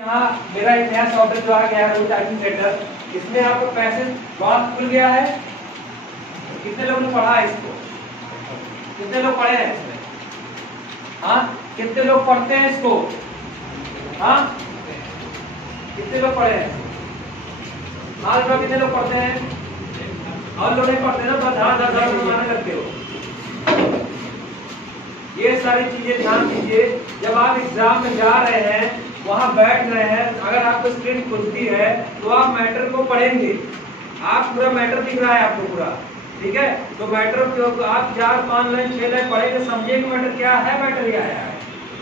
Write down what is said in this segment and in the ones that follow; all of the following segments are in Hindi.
यहाँ मेरा एक नया सॉफ्टवेयर जो आ गया है टाइपिंग सेंटर, इसमें आपको पैसेज बहुत खुल गया है। कितने लोग ने पढ़ा है इसको? कितने लोग पढ़े हैं इसमें? हाँ, कितने लोग पढ़ते हैं इसको? हाँ, कितने लोग पढ़े हैं? हाँ लोग कितने लोग पढ़ते हैं? और लोग नहीं पढ़ते ना, बस हाँ दस माना करते हो। ये सारी चीजें ध्यान दीजिए। जब आप एग्जाम में जा रहे हैं, वहां बैठ रहे हैं, अगर आपको स्क्रीन खुलती है तो आप मैटर को पढ़ेंगे। आप पूरा मैटर दिख रहा है आपको पूरा, ठीक है? तो मैटर को आप 4-5 लाइन 6 लाइन पढ़ेंगे, समझिए कि मैटर क्या है, मैटर क्या है,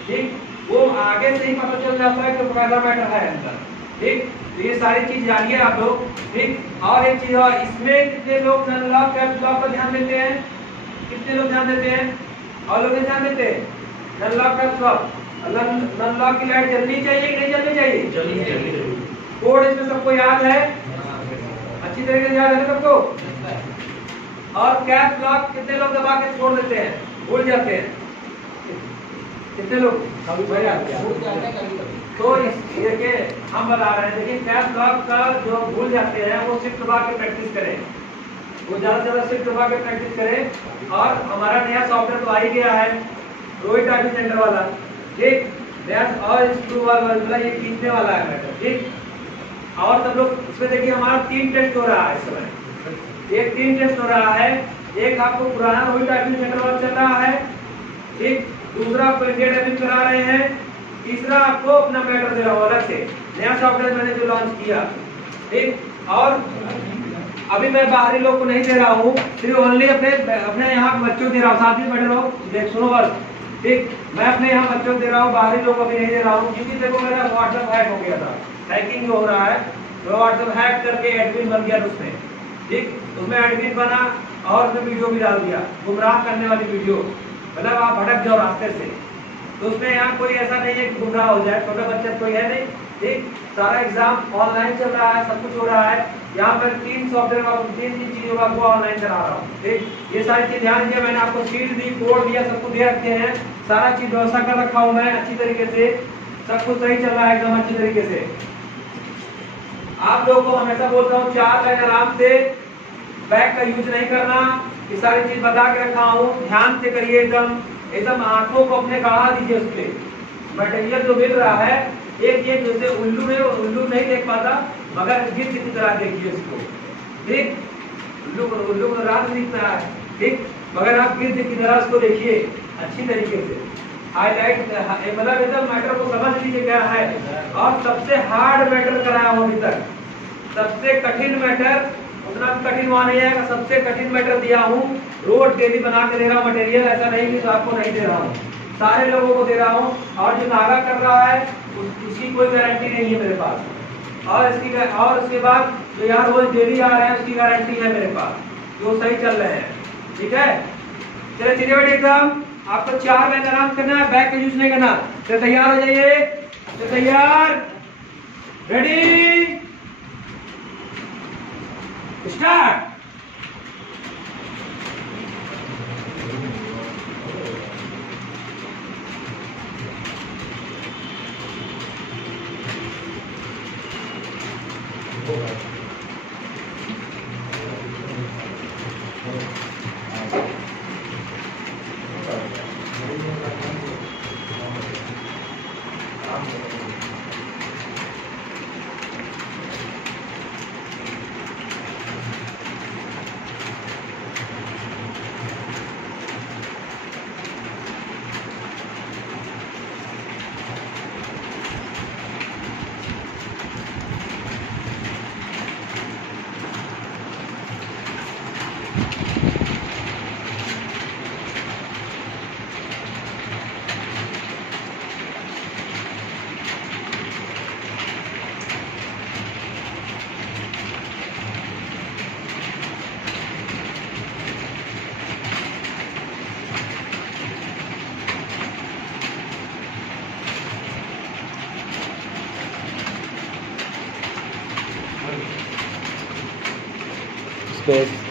ठीक? वो आगे से ही पता चल जाता है कि पहला मैटर है अंदर, ठीक? तो ये सारी चीज जानिए आप लोग, ठीक? और एक चीज और, इसमें कितने लोग नन लॉ कैप्स लॉ पर ध्यान देते हैं? कितने लोग ध्यान देते हैं? और लोग ध्यान देते हैं? नन लॉ कैप्स लॉ, नन लॉ की लाइट जलनी चाहिए कि नहीं जलनी चाहिए? जलनी चाहिए। कोड इसमें सबको याद है? अच्छी तरीके से याद है सबको? और कैप्स लॉक कितने लोग दबा के छोड़ देते हैं, भूल जाते हैं? कितने लोग? तो देखिए हम बता रहे हैं, देखिए कैप्स लॉक का जो भूल जाते हैं वो शिफ्ट दबा के प्रैक्टिस करें, वो ज्यादा से ज्यादा शिफ्ट दबा के प्रैक्टिस करें। और हमारा नया सॉफ्टवेयर तो आ ही गया है, रोहित टाइपिंग सेंटर वाला, ठीक? और स्क्रू वाला ये खींचने वाला है मैटर, ठीक? और सब लोग इसमें देखिए हमारा 3 टेस्ट हो रहा है इस समय। एक 3 टेस्ट हो रहा है, एक आपको पुराना रोहित टाइपिंग सेंटर वाला चल रहा है, ठीक? दूसरा आपको इंडिया टाइपिंग करा रहे हैं, तीसरा आपको अपना मैटर दे रहा हूँ अलग से, नया सॉफ्टवेयर मैंने जो लॉन्च किया, ठीक? और अभी मैं बाहरी लोग को नहीं दे रहा हूँ, सिर्फ ओनली अपने यहाँ बच्चों को दे रहा हूँ। साथ में बैठे लोग देख सुनो बस, ठीक? मैं अपने यहाँ बच्चों को दे रहा हूँ, बाहरी लोग को अभी नहीं दे रहा हूँ, क्योंकि देखो मेरा व्हाट्सएप हैक हो गया था, हैकिंग जो हो रहा है, तो व्हाट्सएप हैक करके एडमिन बन गया उसमें, ठीक? उसमें एडमिन बना और उसमें वीडियो भी डाल दिया, गुमराह करने वाली वीडियो, मतलब आप भटक जाओ रास्ते से। तो उसमें यहाँ कोई ऐसा नहीं है कि गुमराह हो जाए, छोटा बच्चा कोई है नहीं, ठीक? सारा एग्जाम ऑनलाइन चल रहा है, सब कुछ हो रहा है। यहाँ पर 3 सॉफ्टवेयर का 3 चीजों का वो ऑनलाइन चला रहा हूँ, ठीक? ये सारी चीज ध्यान दिया, मैंने आपको शीट दी, कोड दिया, सब कुछ दे रखे हैं, सारा चीज व्यवस्था कर रखा हूँ मैं अच्छी तरीके से, सब कुछ सही चल रहा है एकदम अच्छी तरीके से। आप लोगों को हमेशा बोलता हूँ 4 लाइन आराम से, बैक का यूज नहीं करना, ये सारी चीज बता के रखा हूँ, ध्यान से करिए, एकदम आंखों को अपने गड़ा दीजिए उसके मटेरियल जो मिल रहा है। एक जैसे उल्लू है, उल्लू नहीं देख पाता, मगर गिद्ध की तरह देखिए इसको, ठीक? उल्लू को रात दिखता है, ठीक? मगर आप गिद्ध की तरह इसको देखिए अच्छी तरीके से, हाईलाइट मतलब एकदम मैटर को समझ लीजिए क्या है। और सबसे हार्ड मैटर कराया हूँ अभी तक, सबसे कठिन मैटर, उतना कठिन वहां नहीं आएगा, सबसे कठिन मैटर दिया हूँ, रोज डेली बना के दे रहा हूँ मटेरियल, ऐसा नहीं कि आपको नहीं दे रहा हूँ, सारे लोगों को दे रहा हूँ। और जो नागा कर रहा है उसकी कोई गारंटी नहीं है मेरे पास, और उसके बाद जो यहाँ रोज डेली आ रहे हैं उसकी गारंटी है मेरे पास, जो सही चल रहे हैं, ठीक है? चलिए चलिए बेटे, एकदम आपको 4 लाइन आराम करना है, बैक का यूज नहीं करना। तो तैयार हो जाइए, तो तैयार, रेडी, स्टार्ट। Space.